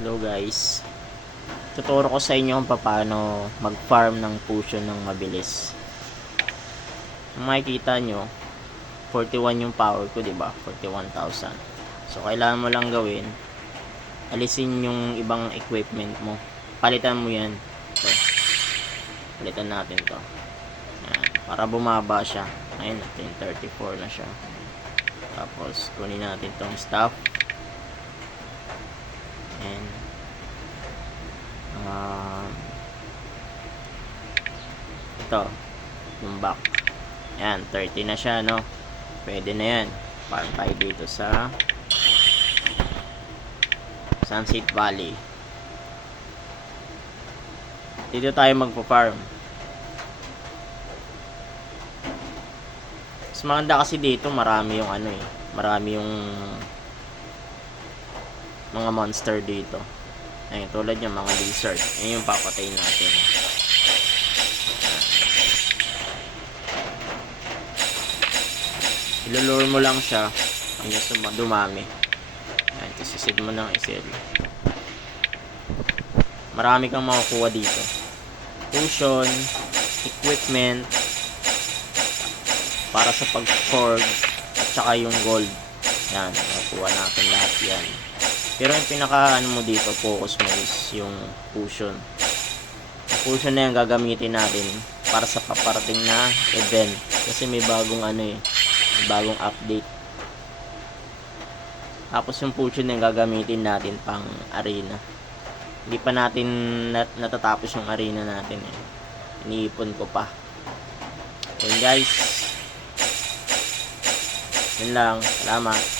Hello guys, tuturo ko sa inyo kung paano mag-farm ng potion ng mabilis. Kung makikita nyo, 41 yung power ko, diba? 41,000. So kailangan mo lang gawin, alisin yung ibang equipment mo, palitan mo yan. So, palitan natin to. Yan, para bumaba siya. Ayun, 34 na siya. Tapos kunin natin tong stuff. And ito yung back. Yan, 30 na siya, no? Pwede na yan. Farm tayo dito sa Sunset Valley. Dito tayo magpo-farm. Mas maganda kasi dito, marami yung ano eh, marami yung mga monster dito. Ayun, tulad yung mga lizard. Ayun yung papatayin natin. Ilulure mo lang siya hanggang dumami. Ayan, isisid mo ng isil. Marami kang makukuha dito. Potion, equipment, para sa pag-forge, at saka yung gold. Yan, makukuha natin lahat yan. Pero yung pinaka mo dito, focus mo is yung potion. Yung potion na yan gagamitin natin para sa paparating na event. Kasi may bagong may bagong update. Tapos yung potion na yan gagamitin natin pang arena. Hindi pa natin natatapos yung arena natin eh. Iniipon ko pa. Yun guys. Yun lang. Salamat.